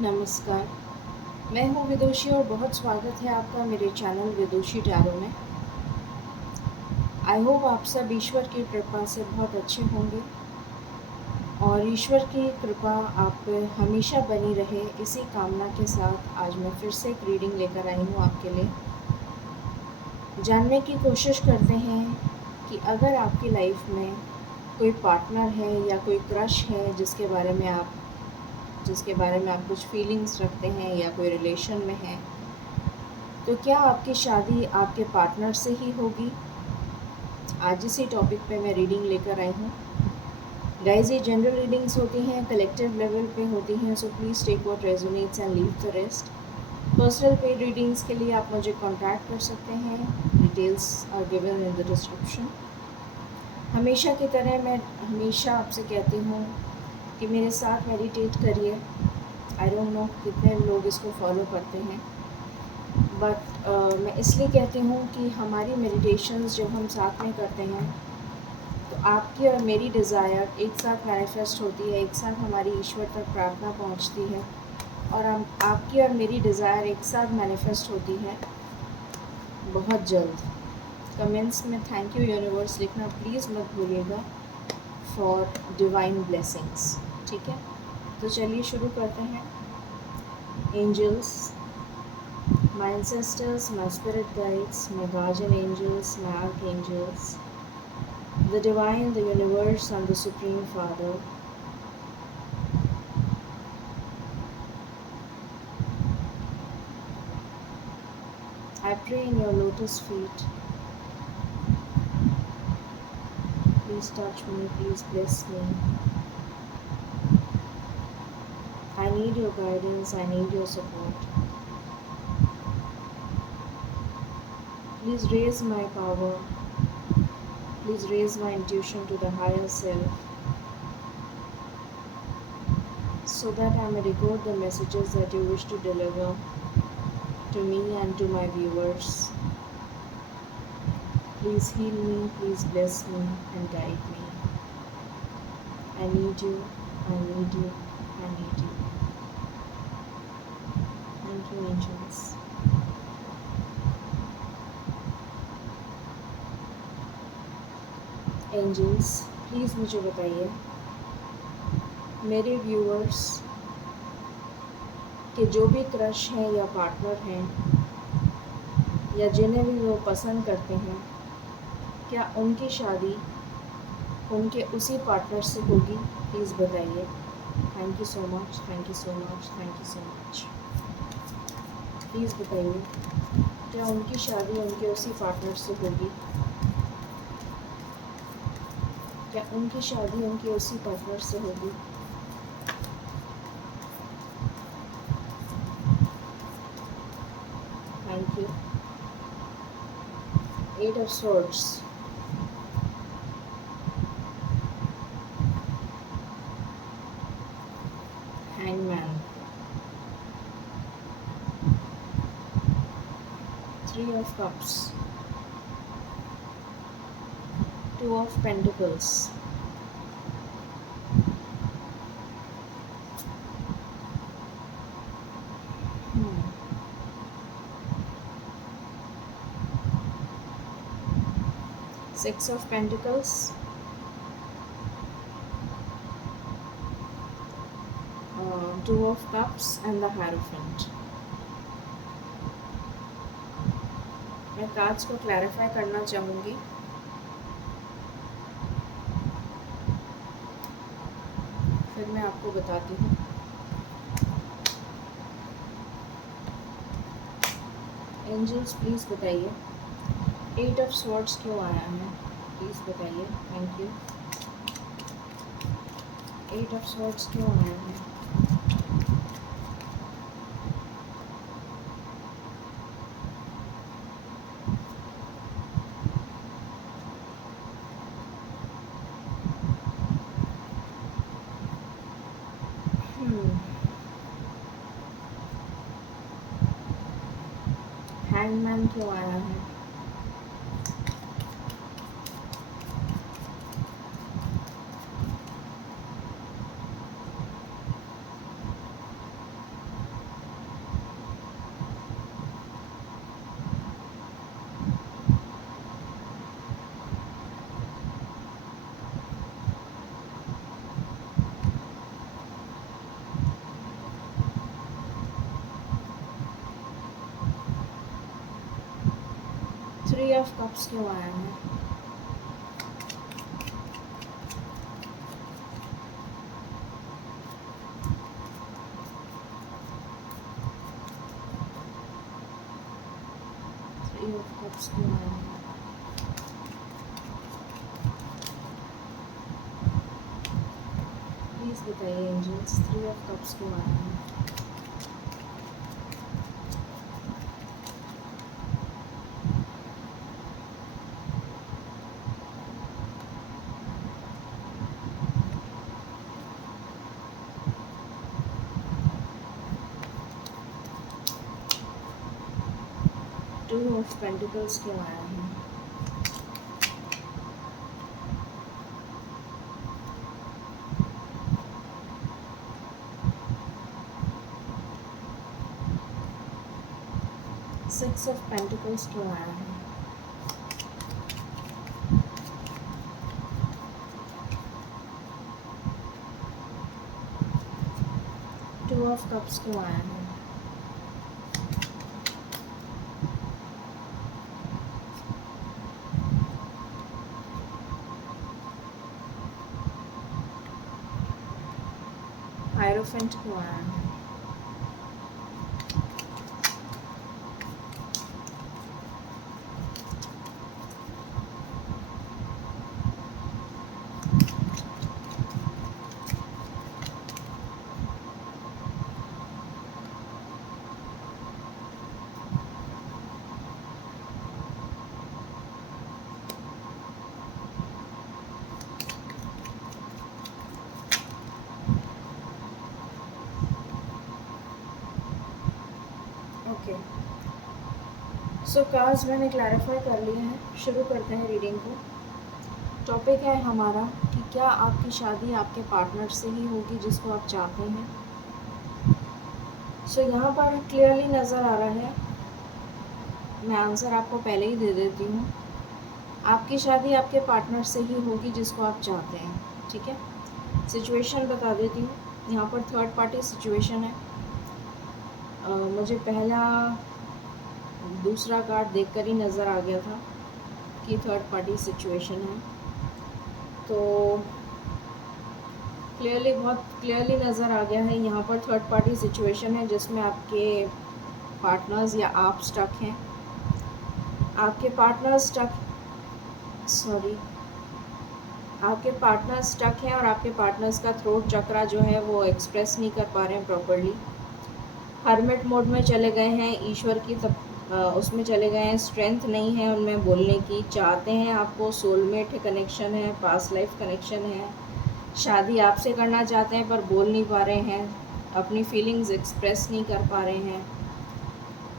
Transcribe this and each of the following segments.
नमस्कार, मैं हूँ विदुषी और बहुत स्वागत है आपका मेरे चैनल विदुषी टैरो में। आई होप आप सब ईश्वर की कृपा से बहुत अच्छे होंगे और ईश्वर की कृपा आप पे हमेशा बनी रहे, इसी कामना के साथ आज मैं फिर से एक रीडिंग लेकर आई हूँ आपके लिए। जानने की कोशिश करते हैं कि अगर आपकी लाइफ में कोई पार्टनर है या कोई क्रश है जिसके बारे में आप कुछ फीलिंग्स रखते हैं या कोई रिलेशन में है, तो क्या आपकी शादी आपके पार्टनर से ही होगी? आज इसी टॉपिक पे मैं रीडिंग लेकर आई हूँ। गाइस, ये जनरल रीडिंग्स होती हैं, कलेक्टिव लेवल पे होती हैं, so please take what resonates and leave the rest. Personal paid readings के लिए आप मुझे कांटेक्ट कर सकते हैं, details are given in the description. हमेशा की तरह मैं हमेशा आपसे कहती हूँ कि मेरे साथ मेडिटेट करिए। आई डोंट नो कितने लोग इसको फॉलो करते हैं, बट मैं इसलिए कहती हूँ कि हमारी मेडिटेशंस जब हम साथ में करते हैं तो आपकी और मेरी डिज़ायर एक साथ मैनिफेस्ट होती है, एक साथ हमारी ईश्वर तक प्रार्थना पहुँचती है और हम आपकी और मेरी डिज़ायर एक साथ मैनिफेस्ट होती है बहुत जल्द। कमेंट्स में थैंक यू यूनिवर्स लिखना प्लीज़ मत भूलिएगा फॉर डिवाइन ब्लेसिंग्स। ठीक है, तो चलिए शुरू करते हैं। Angels, my ancestors, my spirit guides, my guardian angels, my archangels, the divine, the universe, and the Supreme Father, I pray in your lotus feet. Please touch me, please bless me. I need your guidance, I need your support. Please raise my power, please raise my intuition to the higher self, so that I may decode the messages that you wish to deliver to me and to my viewers. Please heal me, please bless me and guide me. I need you, I need you, I need you. Thank you, angels. Angels, please मुझे बताइए मेरे viewers के जो भी crush हैं या partner हैं या जिन्हें भी वो पसंद करते हैं, क्या उनकी शादी उनके उसी पार्टनर से होगी? प्लीज़ बताइए। Thank you so much, thank you so much, thank you so much. Please बताइए क्या उनकी शादी उनके उसी पार्टनर से होगी? क्या उनकी शादी उनके उसी पार्टनर से होगी? Thank you. 8 of Swords, Hangman, 3 of Cups, 2 of Pentacles, hmm, 6 of Pentacles, 2 of Cups and the Hierophant. मैं कार्ड्स को क्लैरिफाई करना चाहूँगी। फिर मैं आपको बताती हूँ। एंजल्स, प्लीज़ बताइए 8 of Swords क्यों आया है? प्लीज़ बताइए। Thank you. 8 of Swords क्यों आया है? हैंगमैन क्यों आया है? 3 ऑफ कप्स क्यों आया है? थ्री ऑफ कप्स क्यों आया है? प्लीज़ बताइए एंजल्स, 3 ऑफ कप्स क्यों आया है? टू ऑफ पेंटिकल्स क्यों आया है? सिक्स ऑफ पेंटिकल्स क्यों आया है? टू ऑफ कप्स क्यों आया है? हायरोफेंट क्यों आया है? ओके, सो कार्ड्स मैंने क्लैरिफाई कर लिए हैं। शुरू करते हैं रीडिंग को। टॉपिक है हमारा कि क्या आपकी शादी आपके पार्टनर से ही होगी जिसको आप चाहते हैं। सो यहाँ पर क्लियरली नज़र आ रहा है, मैं आंसर आपको पहले ही दे देती हूँ, आपकी शादी आपके पार्टनर से ही होगी जिसको आप चाहते हैं। ठीक है, सिचुएशन बता देती हूँ। यहाँ पर थर्ड पार्टी सिचुएशन है। मुझे पहला दूसरा कार्ड देखकर ही नज़र आ गया था कि थर्ड पार्टी सिचुएशन है। तो बहुत क्लियरली नज़र आ गया है, यहाँ पर थर्ड पार्टी सिचुएशन है जिसमें आपके पार्टनर्स या आप स्टक हैं। आपके पार्टनर स्टक हैं और आपके पार्टनर्स का थ्रोट चक्रा जो है वो एक्सप्रेस नहीं कर पा रहे हैं प्रॉपर्ली। हर्मिट मोड में चले गए हैं, ईश्वर की उसमें चले गए हैं, स्ट्रेंथ नहीं है उनमें बोलने की। चाहते हैं आपको, सोलमेट कनेक्शन है, पास्ट लाइफ कनेक्शन है, शादी आपसे करना चाहते हैं पर बोल नहीं पा रहे हैं, अपनी फीलिंग्स एक्सप्रेस नहीं कर पा रहे हैं,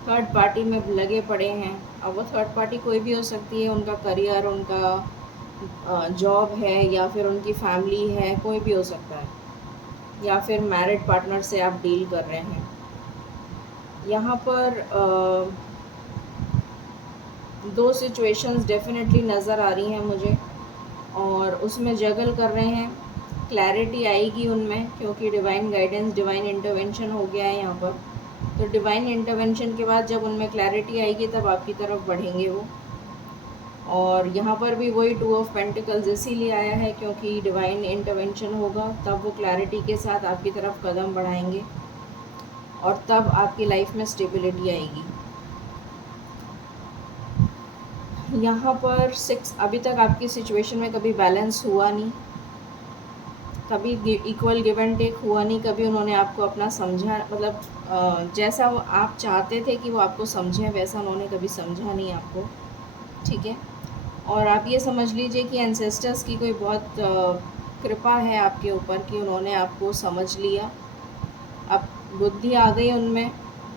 थर्ड पार्टी में लगे पड़े हैं। अब वो थर्ड पार्टी कोई भी हो सकती है, उनका करियर, उनका जॉब है, या फिर उनकी फैमिली है, कोई भी हो सकता है, या फिर मैरिड पार्टनर से आप डील कर रहे हैं। यहाँ पर दो सिचुएशंस डेफिनेटली नज़र आ रही हैं मुझे और उसमें जगल कर रहे हैं। क्लैरिटी आएगी उनमें क्योंकि डिवाइन गाइडेंस, डिवाइन इंटरवेंशन हो गया है यहाँ पर। तो डिवाइन इंटरवेंशन के बाद जब उनमें क्लैरिटी आएगी तब आपकी तरफ बढ़ेंगे वो। और यहाँ पर भी वही टू ऑफ पेंटिकल्स इसीलिए आया है क्योंकि डिवाइन इंटरवेंशन होगा, तब वो क्लैरिटी के साथ आपकी तरफ कदम बढ़ाएंगे और तब आपकी लाइफ में स्टेबिलिटी आएगी। यहाँ पर 6, अभी तक आपकी सिचुएशन में कभी बैलेंस हुआ नहीं, कभी इक्वल गिव एंड टेक हुआ नहीं, कभी उन्होंने आपको अपना समझा, मतलब जैसा वो आप चाहते थे कि वो आपको समझें वैसा उन्होंने कभी समझा नहीं आपको। ठीक है, और आप ये समझ लीजिए कि एंसेस्टर्स की कोई बहुत कृपा है आपके ऊपर कि उन्होंने आपको समझ लिया, अब बुद्धि आ गई उनमें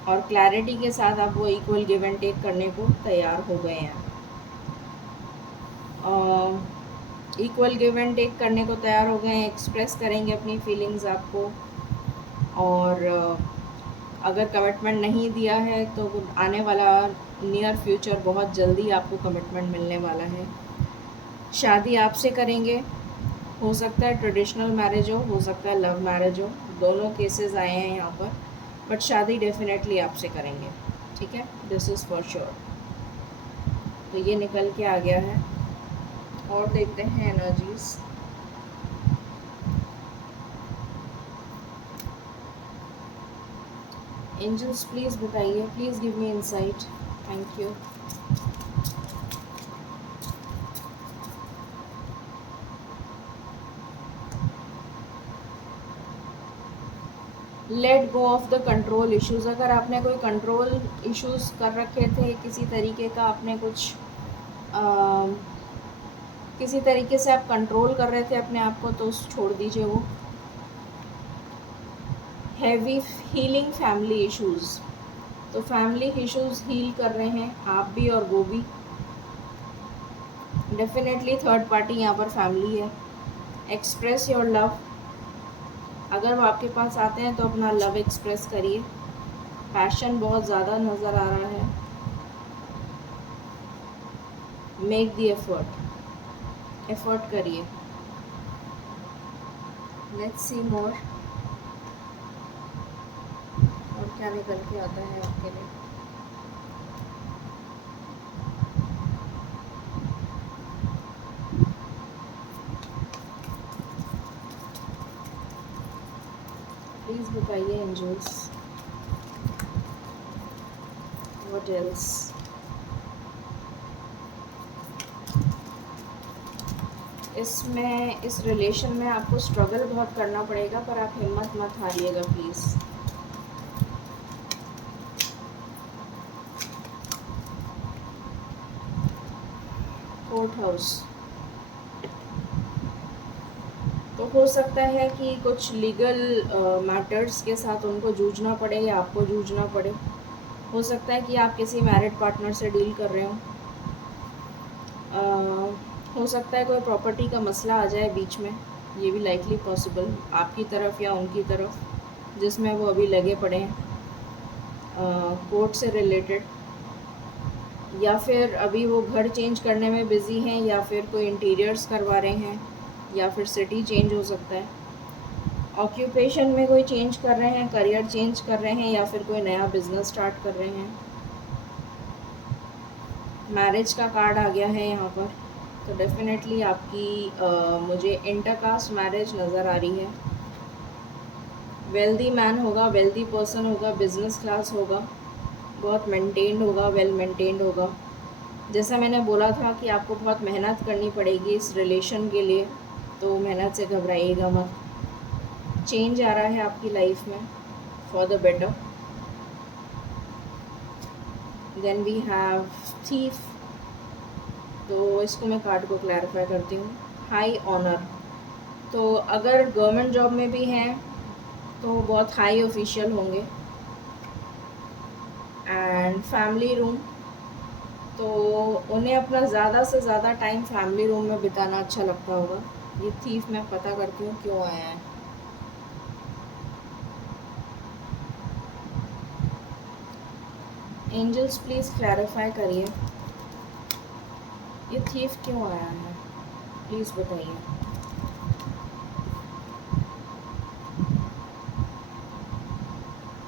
और क्लैरिटी के साथ आप वो इक्वल गिव एंड टेक करने को तैयार हो गए हैं। इक्वल गिव एंड टेक करने को तैयार हो गए हैं, एक्सप्रेस करेंगे अपनी फीलिंग्स आपको। और अगर कमिटमेंट नहीं दिया है तो आने वाला नियर फ्यूचर बहुत जल्दी आपको कमिटमेंट मिलने वाला है। शादी आपसे करेंगे, हो सकता है ट्रेडिशनल मैरिज हो सकता है लव मैरिज हो, दोनों केसेस आए हैं यहाँ पर, बट शादी डेफिनेटली आपसे करेंगे। ठीक है, दिस इज़ फॉर श्योर। तो ये निकल के आ गया है। और देखते हैं एनर्जीज। एंजल्स प्लीज़ बताइए, please give me insight. Thank you. Let go of the control issues. अगर आपने कोई कंट्रोल इश्यूज़ कर रखे थे, किसी तरीके का आपने कुछ किसी तरीके से आप कंट्रोल कर रहे थे अपने आप को, तो छोड़ दीजिए वो। Heavy healing family issues. तो फैमिली इश्यूज़ हील कर रहे हैं आप भी और वो भी। डेफिनेटली थर्ड पार्टी यहाँ पर फैमिली है। Express your love. अगर वो आपके पास आते हैं तो अपना लव एक्सप्रेस करिए। पैशन बहुत ज़्यादा नज़र आ रहा है। मेक द एफर्ट करिए। लेट्स सी मोर, और क्या निकल के आता है आपके लिए। प्लीज़ बताइए एंजल्स, व्हाट एल्स। इस रिलेशन में आपको स्ट्रगल बहुत करना पड़ेगा, पर आप हिम्मत मत हारिएगा प्लीज़। Fourth house. तो हो सकता है कि कुछ लीगल मैटर्स के साथ उनको जूझना पड़े या आपको जूझना पड़े। हो सकता है कि आप किसी मैरिड पार्टनर से डील कर रहे हो। हो सकता है कोई प्रॉपर्टी का मसला आ जाए बीच में, ये भी लाइकली पॉसिबल, आपकी तरफ या उनकी तरफ, जिसमें वो अभी लगे पड़े हैं कोर्ट से रिलेटेड। या फिर अभी वो घर चेंज करने में बिज़ी हैं, या फिर कोई इंटीरियर्स करवा रहे हैं, या फिर सिटी चेंज हो सकता है। ऑक्यूपेशन में कोई चेंज कर रहे हैं, करियर चेंज कर रहे हैं, या फिर कोई नया बिजनेस स्टार्ट कर रहे हैं। मैरिज का कार्ड आ गया है यहाँ पर, तो डेफिनेटली आपकी मुझे इंटरकास्ट मैरिज नज़र आ रही है। वेल्दी मैन होगा, वेल्दी पर्सन होगा, बिजनेस क्लास होगा, बहुत मेंटेन्ड होगा, वेल मेंटेन्ड होगा। जैसा मैंने बोला था कि आपको बहुत मेहनत करनी पड़ेगी इस रिलेशन के लिए, तो मेहनत से घबराइएगा मत। चेंज आ रहा है आपकी लाइफ में for the better. Then we have thief. तो इसको मैं कार्ड को क्लैरिफाई करती हूँ। High honour. तो अगर गवर्नमेंट जॉब में भी हैं तो बहुत हाई ऑफिशियल होंगे। एंड फैमिली रूम, तो उन्हें अपना ज़्यादा से ज़्यादा टाइम फैमिली रूम में बिताना अच्छा लगता होगा। ये थीफ मैं पता करती हूँ क्यों आया है। एंजल्स प्लीज़ क्लैरिफाई करिए, ये थीफ क्यों आया है, प्लीज़ बताइए।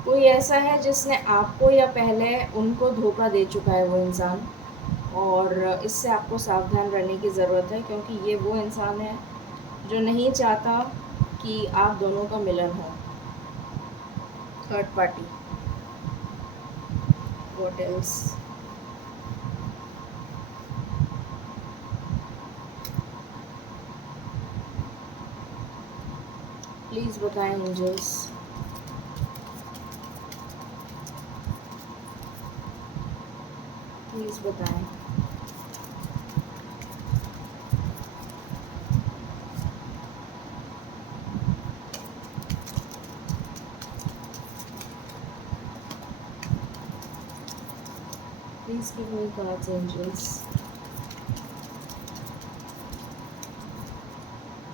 कोई ऐसा है जिसने आपको या पहले उनको धोखा दे चुका है वो इंसान, और इससे आपको सावधान रहने की ज़रूरत है, क्योंकि ये वो इंसान है जो नहीं चाहता कि आप दोनों का मिलन हो। Third party. What else. Please बताएं एंजल्स। प्लीज़ बताएं। Please give me cards, angels.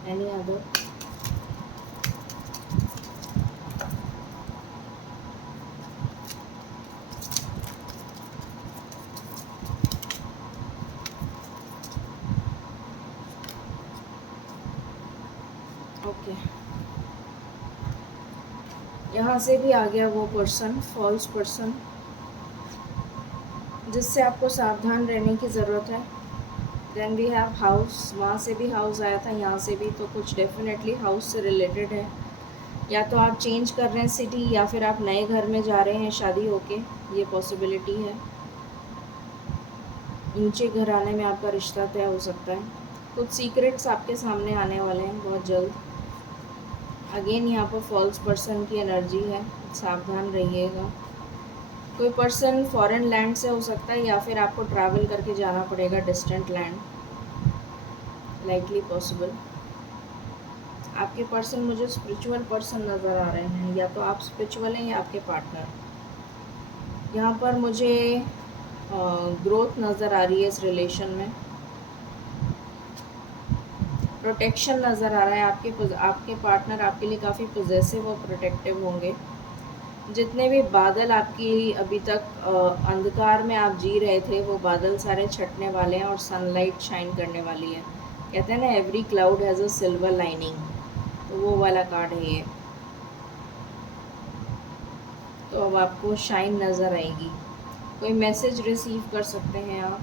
Any other? Okay, यहाँ से भी आ गया वो पर्सन, फॉल्स पर्सन। जिससे आपको सावधान रहने की ज़रूरत है। देन वी हैव हाउस, वहाँ से भी हाउस आया था, यहाँ से भी, तो कुछ डेफिनेटली हाउस से रिलेटेड है। या तो आप चेंज कर रहे हैं सिटी, या फिर आप नए घर में जा रहे हैं शादी होके, ये पॉसिबिलिटी है। ऊंचे घर आने में आपका रिश्ता तय हो सकता है। कुछ सीक्रेट्स आपके सामने आने वाले हैं बहुत जल्द। अगेन यहाँ पर फॉल्स पर्सन की एनर्जी है, सावधान रहिएगा। कोई पर्सन फॉरेन लैंड से हो सकता है, या फिर आपको ट्रैवल करके जाना पड़ेगा डिस्टेंट लैंड, लाइकली पॉसिबल। आपके पर्सन मुझे स्पिरिचुअल पर्सन नज़र आ रहे हैं, या तो आप स्पिरिचुअल हैं या आपके पार्टनर। यहाँ पर मुझे ग्रोथ नज़र आ रही है इस रिलेशन में। प्रोटेक्शन नज़र आ रहा है। आपके पार्टनर आपके लिए काफ़ी पॉजेसिव और प्रोटेक्टिव होंगे। जितने भी बादल आपकी अभी तक अंधकार में आप जी रहे थे, वो बादल सारे छटने वाले हैं और सनलाइट शाइन करने वाली है। कहते हैं ना, every cloud has a silver lining, तो वो वाला कार्ड है ये। तो अब आपको शाइन नज़र आएगी। कोई मैसेज रिसीव कर सकते हैं आप,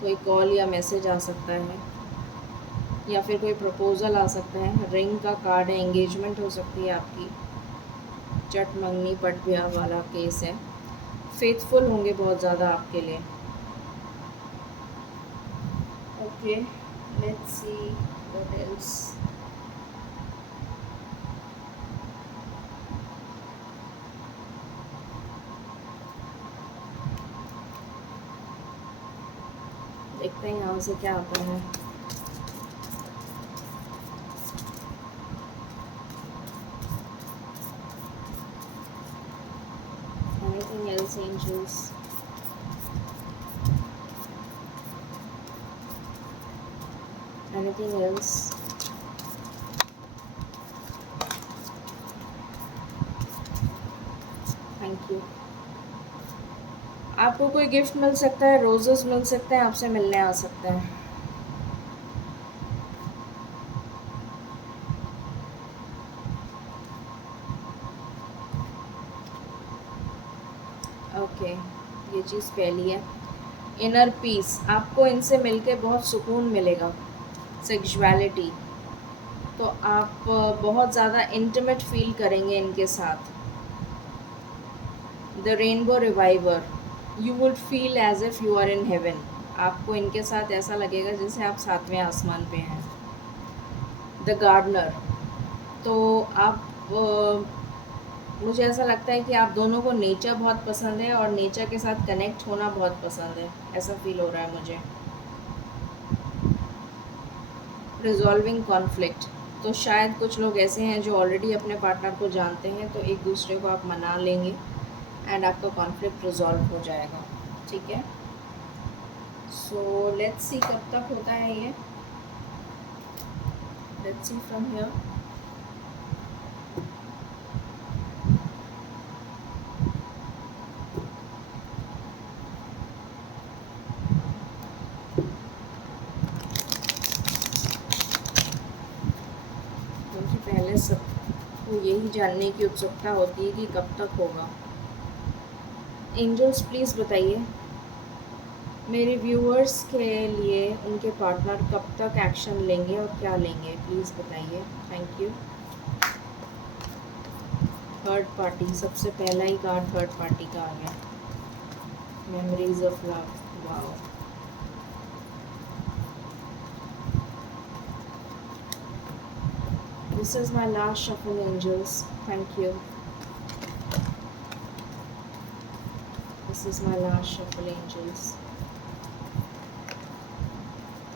कोई कॉल या मैसेज आ सकता है, या फिर कोई प्रपोज़ल आ सकता है। रिंग का कार्ड है, एंगेजमेंट हो सकती है आपकी। चट मंगनी पट ब्याह वाला केस है। फेथफुल होंगे बहुत ज़्यादा आपके लिए। Okay, let's see what else. देखते हैं यहाँ से क्या आता है। Anything else angels? Anything else? Thank you. आपको कोई गिफ्ट मिल सकता है, रोजेस मिल सकते हैं, आपसे मिलने आ सकते हैं। ओके, ये चीज़ पहली है। इनर पीस, आपको इनसे मिलके बहुत सुकून मिलेगा। सेक्सुअलिटी, तो आप बहुत ज़्यादा इंटीमेट फील करेंगे इनके साथ। The rainbow reviver, you would feel as if you are in heaven. आपको इनके साथ ऐसा लगेगा जैसे आप सातवें आसमान पे हैं। द गार्डनर, तो आप मुझे ऐसा लगता है कि आप दोनों को नेचर बहुत पसंद है और नेचर के साथ कनेक्ट होना बहुत पसंद है, ऐसा फील हो रहा है मुझे। रिजॉल्विंग कॉन्फ्लिक्ट, तो शायद कुछ लोग ऐसे हैं जो ऑलरेडी अपने पार्टनर को जानते हैं, तो एक दूसरे को आप मना लेंगे एंड आपका कॉन्फ्लिक्ट रिजॉल्व हो जाएगा। ठीक है, सो लेट्स सी कब तक होता है ये। Let's see from here. क्योंकि पहले सबको यही जानने की उत्सुकता होती है कि कब तक होगा। एंजल्स प्लीज़ बताइए मेरे व्यूअर्स के लिए उनके पार्टनर कब तक एक्शन लेंगे और क्या लेंगे, प्लीज़ बताइए। Thank you. थर्ड पार्टी, सबसे पहला ही कार्ड थर्ड पार्टी का आ गया। Memories of love, wow. This is my last shuffle, angels. Thank you. This is my last shuffle, angels.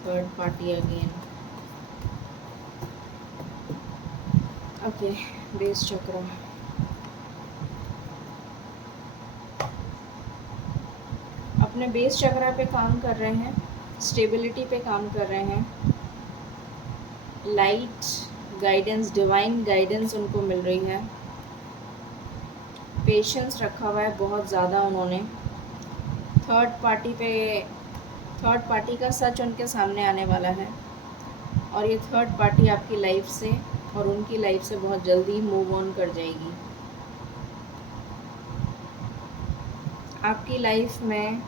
Third party again. Okay, base chakra. अपने base चक्रा पे काम कर रहे हैं, स्टेबिलिटी पे काम कर रहे हैं। लाइट गाइडेंस, डिवाइन गाइडेंस उनको मिल रही है। पेशेंस रखा हुआ है बहुत ज़्यादा उन्होंने। थर्ड पार्टी का सच उनके सामने आने वाला है, और ये थर्ड पार्टी आपकी लाइफ से और उनकी लाइफ से बहुत जल्दी मूव ऑन कर जाएगी। आपकी लाइफ में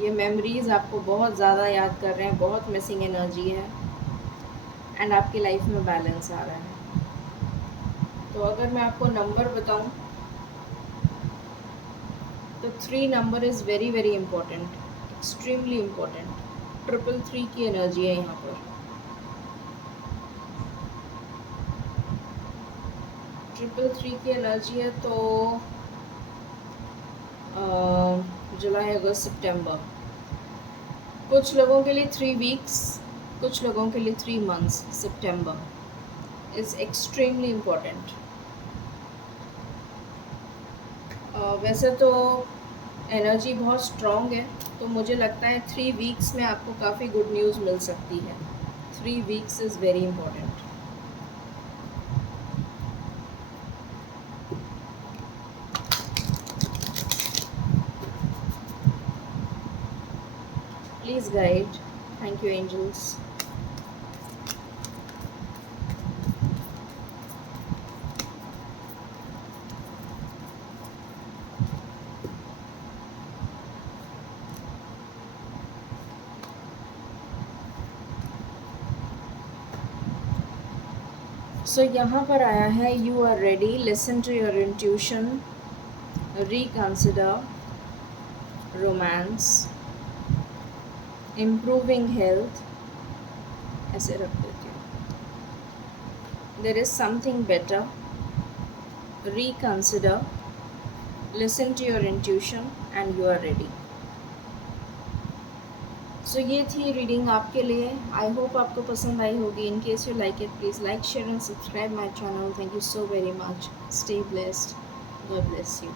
ये मेमोरीज़ आपको बहुत ज़्यादा याद कर रहे हैं, बहुत मिसिंग एनर्जी है एंड आपकी लाइफ में बैलेंस आ रहा है। तो अगर मैं आपको नंबर बताऊं तो 3 number is very very important, extremely important. 333 की एनर्जी है यहाँ पर। 333 की एनर्जी है। तो जुलाई, अगस्त, सितंबर, कुछ लोगों के लिए 3 वीक्स, कुछ लोगों के लिए 3 months. September is extremely important. वैसे तो एनर्जी बहुत स्ट्रॉन्ग है, तो मुझे लगता है 3 वीक्स में आपको काफ़ी गुड न्यूज़ मिल सकती है। 3 weeks is very important. Please guide. Thank you angels. So यहाँ पर आया है, you are ready, listen to your intuition, reconsider, romance, improving health, ऐसे रख देती हूँ। There is something better, reconsider, listen to your intuition and you are ready. So ये थी रीडिंग आपके लिए। आई होप आपको पसंद आई होगी। In case you like it, please like, share and subscribe my channel. Thank you so very much. Stay blessed. God bless you.